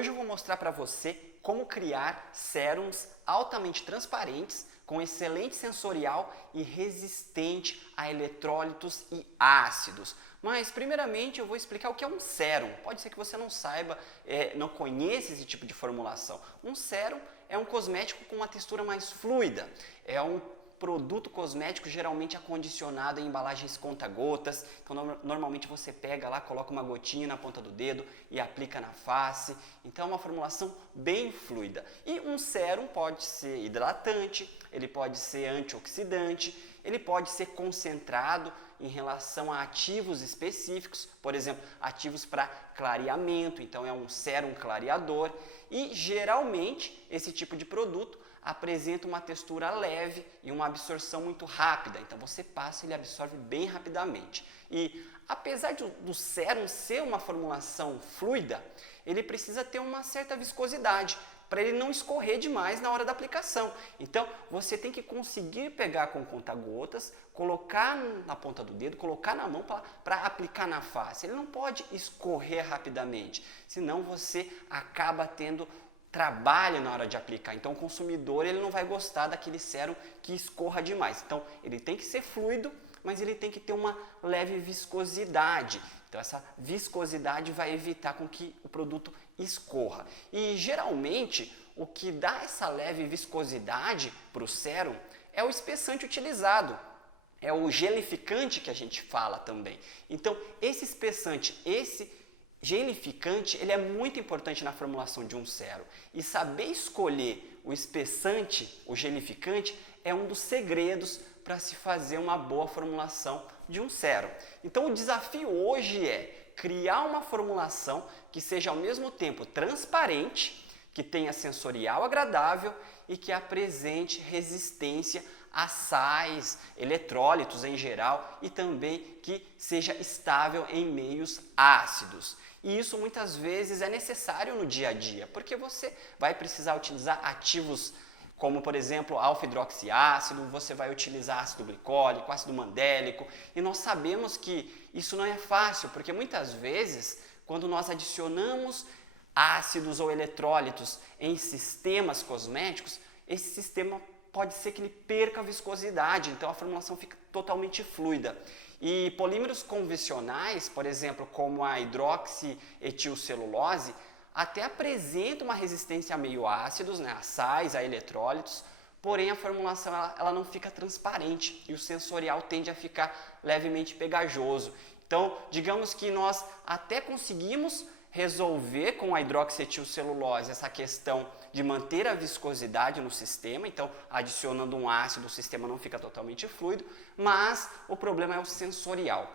Hoje eu vou mostrar para você como criar sérums altamente transparentes, com excelente sensorial e resistente a eletrólitos e ácidos. Mas, primeiramente, eu vou explicar o que é um sérum. Pode ser que você não saiba, não conheça esse tipo de formulação. Um sérum é um cosmético com uma textura mais fluida. É um produto cosmético geralmente acondicionado em embalagens conta-gotas. Então, normalmente você pega lá, coloca uma gotinha na ponta do dedo e aplica na face. Então, é uma formulação bem fluida. E um sérum pode ser hidratante, ele pode ser antioxidante, ele pode ser concentrado em relação a ativos específicos, por exemplo, ativos para clareamento, então é um sérum clareador. E geralmente esse tipo de produto apresenta uma textura leve e uma absorção muito rápida, então você passa e ele absorve bem rapidamente. E apesar do sérum ser uma formulação fluida, ele precisa ter uma certa viscosidade para ele não escorrer demais na hora da aplicação. Então você tem que conseguir pegar com conta-gotas, colocar na ponta do dedo, colocar na mão para aplicar na face. Ele não pode escorrer rapidamente, senão você acaba tendo trabalho na hora de aplicar. Então o consumidor ele não vai gostar daquele sérum que escorra demais. Então ele tem que ser fluido, mas ele tem que ter uma leve viscosidade. Então essa viscosidade vai evitar com que o produto escorra. E geralmente o que dá essa leve viscosidade para o sérum é o espessante utilizado. É o gelificante que a gente fala também. Então esse espessante, esse gelificante, ele é muito importante na formulação de um sérum. E saber escolher o espessante, o gelificante, é um dos segredos para se fazer uma boa formulação de um sérum. Então o desafio hoje é criar uma formulação que seja ao mesmo tempo transparente, que tenha sensorial agradável e que apresente resistência a sais, eletrólitos em geral e também que seja estável em meios ácidos. E isso muitas vezes é necessário no dia a dia, porque você vai precisar utilizar ativos como, por exemplo, alfa-hidroxiácido, você vai utilizar ácido glicólico, ácido mandélico, e nós sabemos que isso não é fácil, porque muitas vezes, quando nós adicionamos ácidos ou eletrólitos em sistemas cosméticos, esse sistema pode ser que ele perca a viscosidade, então a formulação fica totalmente fluida. E polímeros convencionais, por exemplo, como a hidroxietilcelulose, até apresentam uma resistência a meio ácidos, né, a sais, a eletrólitos, porém a formulação ela não fica transparente e o sensorial tende a ficar levemente pegajoso. Então, digamos que nós até conseguimos resolver com a hidroxietilcelulose essa questão de manter a viscosidade no sistema, então adicionando um ácido o sistema não fica totalmente fluido, mas o problema é o sensorial,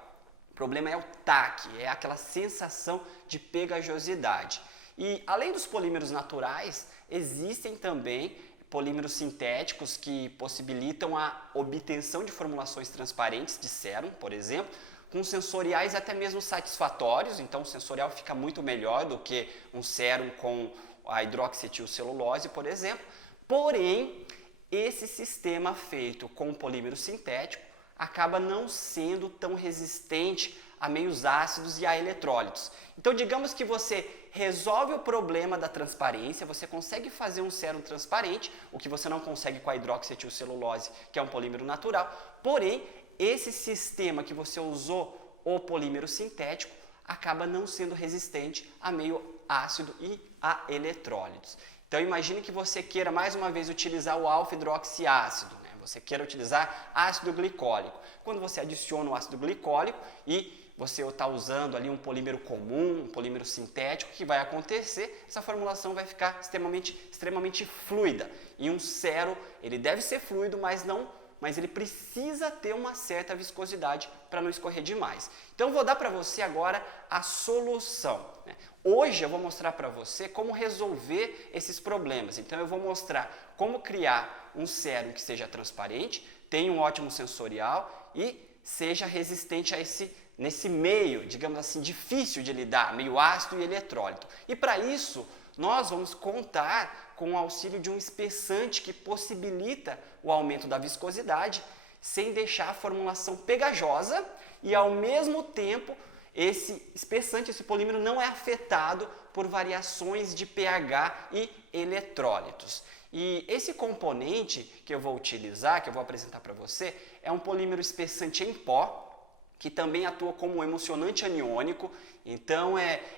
o problema é o taque, é aquela sensação de pegajosidade. E além dos polímeros naturais, existem também polímeros sintéticos que possibilitam a obtenção de formulações transparentes de sérum, por exemplo, com sensoriais até mesmo satisfatórios, então o sensorial fica muito melhor do que um sérum com a hidroxietilcelulose, por exemplo. Porém, esse sistema feito com polímero sintético acaba não sendo tão resistente a meios ácidos e a eletrólitos. Então, digamos que você resolve o problema da transparência, você consegue fazer um sérum transparente, o que você não consegue com a hidroxietilcelulose, que é um polímero natural, porém, esse sistema que você usou, o polímero sintético, acaba não sendo resistente a meio ácido e a eletrólitos. Então imagine que você queira mais uma vez utilizar o alfa-hidroxiácido, né? Você queira utilizar ácido glicólico. Quando você adiciona o ácido glicólico e você está usando ali um polímero comum, um polímero sintético, o que vai acontecer? Essa formulação vai ficar extremamente fluida. E um sérum, ele deve ser fluido, mas ele precisa ter uma certa viscosidade para não escorrer demais. Então eu vou dar para você agora a solução, né? Hoje eu vou mostrar para você como resolver esses problemas. Então eu vou mostrar como criar um sérum que seja transparente, tenha um ótimo sensorial e seja resistente a nesse meio, digamos assim, difícil de lidar, meio ácido e eletrólito. E para isso nós vamos contar com o auxílio de um espessante que possibilita o aumento da viscosidade, sem deixar a formulação pegajosa e, ao mesmo tempo, esse espessante, esse polímero não é afetado por variações de pH e eletrólitos. E esse componente que eu vou utilizar, que eu vou apresentar para você, é um polímero espessante em pó, que também atua como emulsionante aniônico. Então,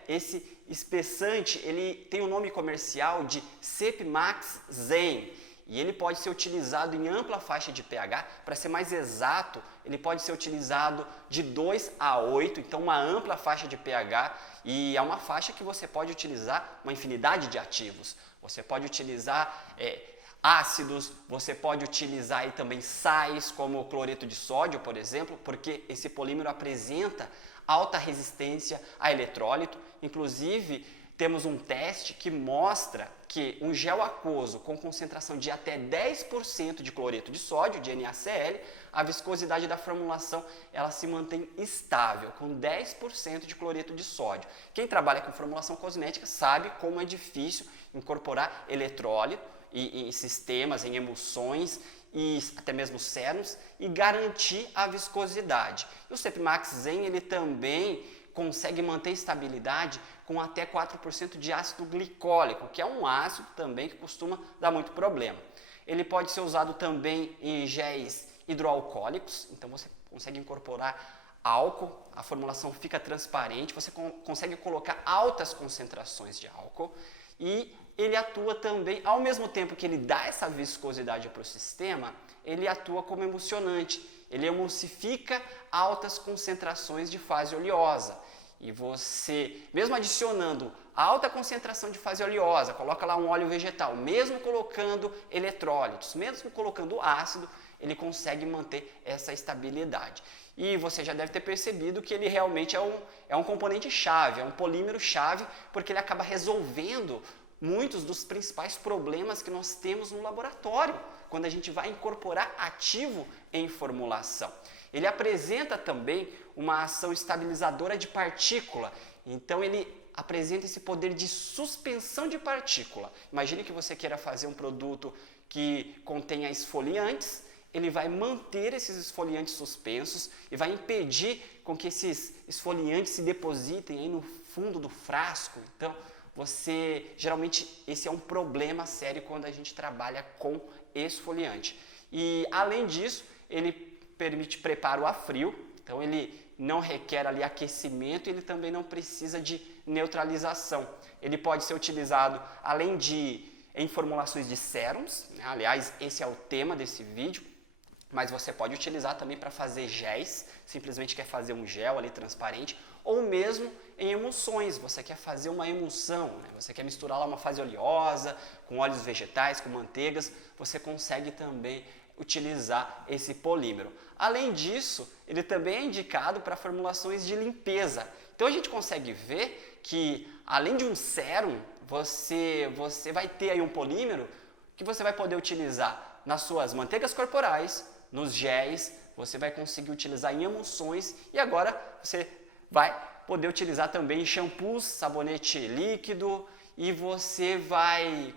esse espessante ele tem o nome comercial de Sepmax Zen. E ele pode ser utilizado em ampla faixa de pH. Para ser mais exato, ele pode ser utilizado de 2 a 8, então uma ampla faixa de pH. E é uma faixa que você pode utilizar uma infinidade de ativos. Você pode utilizar ácidos, você pode utilizar aí também sais, como o cloreto de sódio, por exemplo, porque esse polímero apresenta alta resistência a eletrólito. Inclusive, temos um teste que mostra que um gel aquoso com concentração de até 10% de cloreto de sódio, de NaCl, a viscosidade da formulação ela se mantém estável, com 10% de cloreto de sódio. Quem trabalha com formulação cosmética sabe como é difícil incorporar eletrólito em sistemas, em emulsões e até mesmo sérums e garantir a viscosidade. E o Sepmax Zen ele também consegue manter estabilidade com até 4% de ácido glicólico, que é um ácido também que costuma dar muito problema. Ele pode ser usado também em géis hidroalcoólicos, então você consegue incorporar álcool, a formulação fica transparente, você consegue colocar altas concentrações de álcool e ele atua também, ao mesmo tempo que ele dá essa viscosidade para o sistema, ele atua como emulsionante, ele emulsifica altas concentrações de fase oleosa. E você, mesmo adicionando alta concentração de fase oleosa, coloca lá um óleo vegetal, mesmo colocando eletrólitos, mesmo colocando ácido, ele consegue manter essa estabilidade. E você já deve ter percebido que ele realmente é um componente chave, é um polímero chave, porque ele acaba resolvendo muitos dos principais problemas que nós temos no laboratório, quando a gente vai incorporar ativo em formulação. Ele apresenta também uma ação estabilizadora de partícula, então ele apresenta esse poder de suspensão de partícula. Imagine que você queira fazer um produto que contenha esfoliantes, ele vai manter esses esfoliantes suspensos e vai impedir com que esses esfoliantes se depositem aí no fundo do frasco. Então, geralmente esse é um problema sério quando a gente trabalha com esfoliante. E além disso, ele permite preparo a frio, então ele não requer ali aquecimento e ele também não precisa de neutralização. Ele pode ser utilizado além em formulações de sérums, né? Aliás, esse é o tema desse vídeo, mas você pode utilizar também para fazer géis, simplesmente quer fazer um gel ali transparente, ou mesmo em emulsões, você quer fazer uma emulsão, né? Você quer misturar lá uma fase oleosa, com óleos vegetais, com manteigas, você consegue também utilizar esse polímero. Além disso, ele também é indicado para formulações de limpeza. Então a gente consegue ver que, além de um sérum, você vai ter aí um polímero que você vai poder utilizar nas suas manteigas corporais, nos géis, você vai conseguir utilizar em emulsões e agora você vai poder utilizar também em shampoos, sabonete líquido e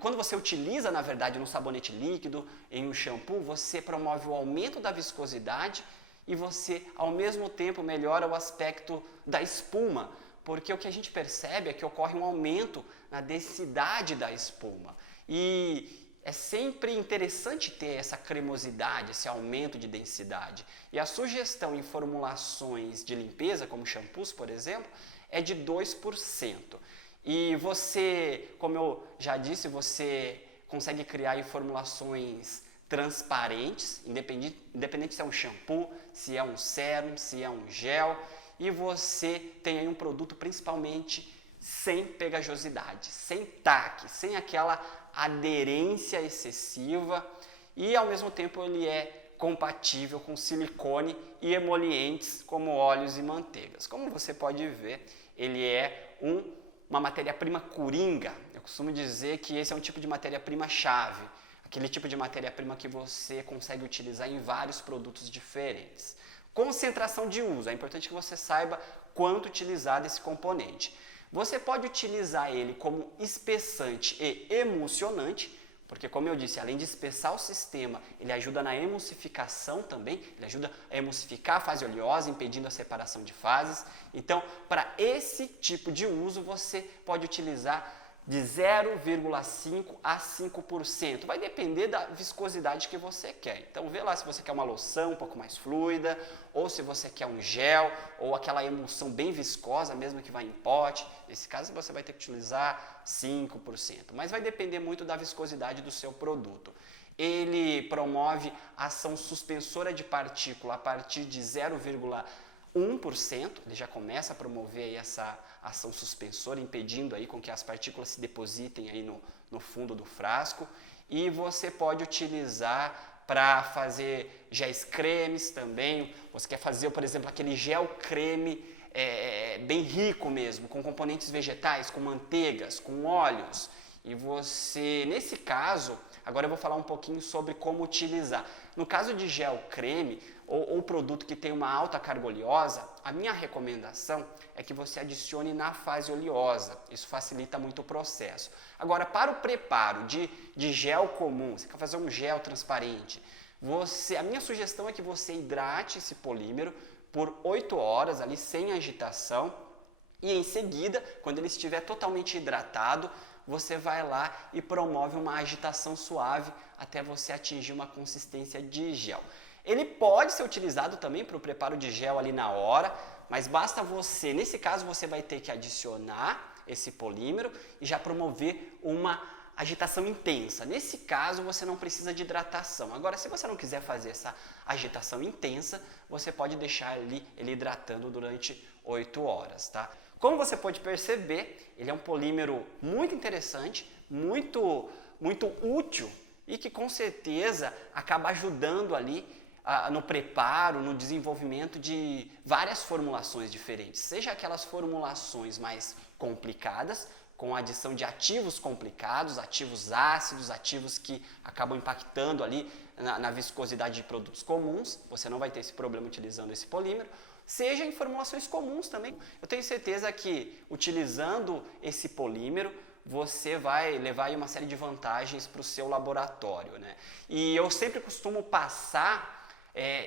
quando você utiliza, na verdade, no sabonete líquido, em um shampoo, você promove o aumento da viscosidade e você, ao mesmo tempo, melhora o aspecto da espuma, porque o que a gente percebe é que ocorre um aumento na densidade da espuma e é sempre interessante ter essa cremosidade, esse aumento de densidade. E a sugestão em formulações de limpeza, como shampoos, por exemplo, é de 2%. E você, como eu já disse, você consegue criar em formulações transparentes, independente se é um shampoo, se é um sérum, se é um gel, e você tem aí um produto principalmente sem pegajosidade, sem taque, sem aquela aderência excessiva e ao mesmo tempo ele é compatível com silicone e emolientes como óleos e manteigas. Como você pode ver, ele é uma matéria-prima coringa. Eu costumo dizer que esse é um tipo de matéria-prima chave, aquele tipo de matéria-prima que você consegue utilizar em vários produtos diferentes. Concentração de uso, é importante que você saiba quanto utilizar desse componente. Você pode utilizar ele como espessante e emulsionante, porque como eu disse, além de espessar o sistema, ele ajuda na emulsificação também, ele ajuda a emulsificar a fase oleosa, impedindo a separação de fases. Então, para esse tipo de uso, você pode utilizar de 0,5% a 5%. Vai depender da viscosidade que você quer. Então, vê lá se você quer uma loção um pouco mais fluida, ou se você quer um gel, ou aquela emulsão bem viscosa, mesmo que vai em pote. Nesse caso, você vai ter que utilizar 5%. Mas vai depender muito da viscosidade do seu produto. Ele promove ação suspensora de partícula a partir de 0,1%, ele já começa a promover aí essa ação suspensora, impedindo aí com que as partículas se depositem aí no fundo do frasco. E você pode utilizar para fazer géis cremes também. Você quer fazer, por exemplo, aquele gel creme bem rico mesmo, com componentes vegetais, com manteigas, com óleos. E você, nesse caso, agora eu vou falar um pouquinho sobre como utilizar. No caso de gel creme ou produto que tem uma alta carga oleosa, a minha recomendação é que você adicione na fase oleosa. Isso facilita muito o processo. Agora, para o preparo de gel comum, você quer fazer um gel transparente, a minha sugestão é que você hidrate esse polímero por 8 horas ali sem agitação e em seguida, quando ele estiver totalmente hidratado, você vai lá e promove uma agitação suave até você atingir uma consistência de gel. Ele pode ser utilizado também para o preparo de gel ali na hora, mas basta você, nesse caso você vai ter que adicionar esse polímero e já promover uma agitação intensa. Nesse caso você não precisa de hidratação. Agora, se você não quiser fazer essa agitação intensa, você pode deixar ele hidratando durante 8 horas, tá? Como você pode perceber, ele é um polímero muito interessante, muito útil e que com certeza acaba ajudando ali no preparo, no desenvolvimento de várias formulações diferentes. Seja aquelas formulações mais complicadas, com a adição de ativos complicados, ativos ácidos, ativos que acabam impactando ali na viscosidade de produtos comuns. Você não vai ter esse problema utilizando esse polímero. Seja em formulações comuns também. Eu tenho certeza que utilizando esse polímero, você vai levar aí uma série de vantagens para o seu laboratório, né? E eu sempre costumo passar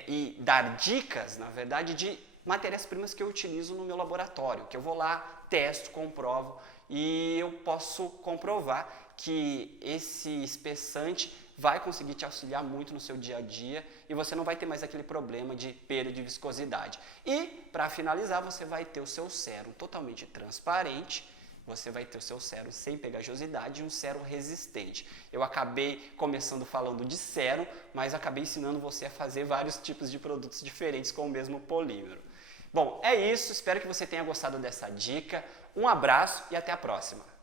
e dar dicas, na verdade, de matérias-primas que eu utilizo no meu laboratório, que eu vou lá, testo, comprovo e eu posso comprovar que esse espessante vai conseguir te auxiliar muito no seu dia a dia e você não vai ter mais aquele problema de perda de viscosidade. E, para finalizar, você vai ter o seu sérum totalmente transparente, você vai ter o seu sérum sem pegajosidade e um sérum resistente. Eu acabei começando falando de sérum, mas acabei ensinando você a fazer vários tipos de produtos diferentes com o mesmo polímero. Bom, é isso, espero que você tenha gostado dessa dica. Um abraço e até a próxima!